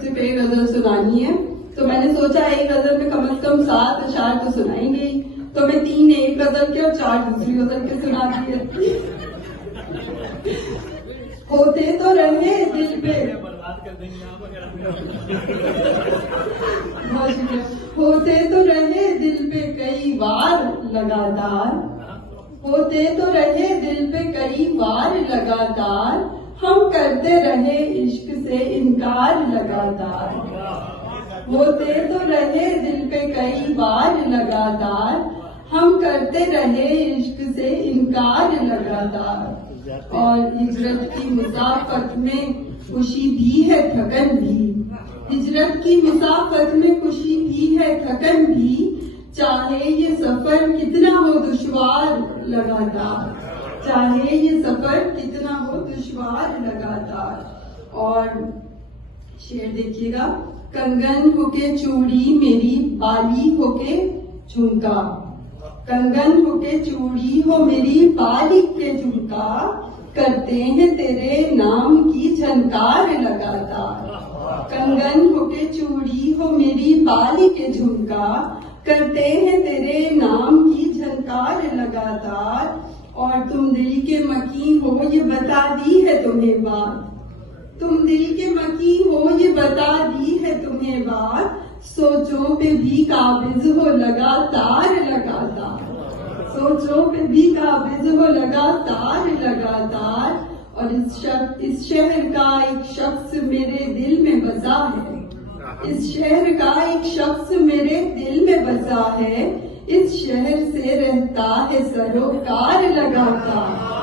सिर्फ एक गजल सुनानी है, तो मैंने सोचा एक गजल में कम से कम 7 अशार तो सुनाएंगे ही, तो मैं 3 एक गजल के और 4 दूसरी गजल के सुनाती है। होते तो रहे दिल पे, होते तो रहे दिल पे कई बार लगातार, होते तो रहे दिल पे कई बार लगातार, हम करते रहे इश्क से इनकार लगातार। होते तो रहे दिल पे कई बार लगातार, हम करते रहे इश्क से इनकार लगातार। और हिजरत की मुसाफत में खुशी भी है थकन भी, हिजरत की मुसाफत में खुशी भी है थकन भी, चाहे ये सफर कितना हो दुश्वार लगातार, चाहे ये सफर कितना हो दुश्वार लगातार। और शेर देखिएगा, कंगन होके चूड़ी मेरी बाली होके झुमका, कंगन होके चूड़ी हो मेरी बाली के झुमका, करते हैं तेरे नाम की झनकार लगातार। कंगन होके चूड़ी हो मेरी बाली के झुमका, करते हैं तेरे नाम की झनकार लगातार। और तुम दिल के मकीन हो ये बता दी है तुम्हें बात, तुम दिल के मकीन हो ये बता दी है तुम्हें बात, सोचों पे भी काबिज हो लगातार लगातार, सोचों पे भी काबिज हो लगातार लगातार। और इस शहर का एक शख्स मेरे दिल में बसा है, इस शहर का एक शख्स मेरे दिल में बसा है, इस शहर से रहता है सरोकार लगातार।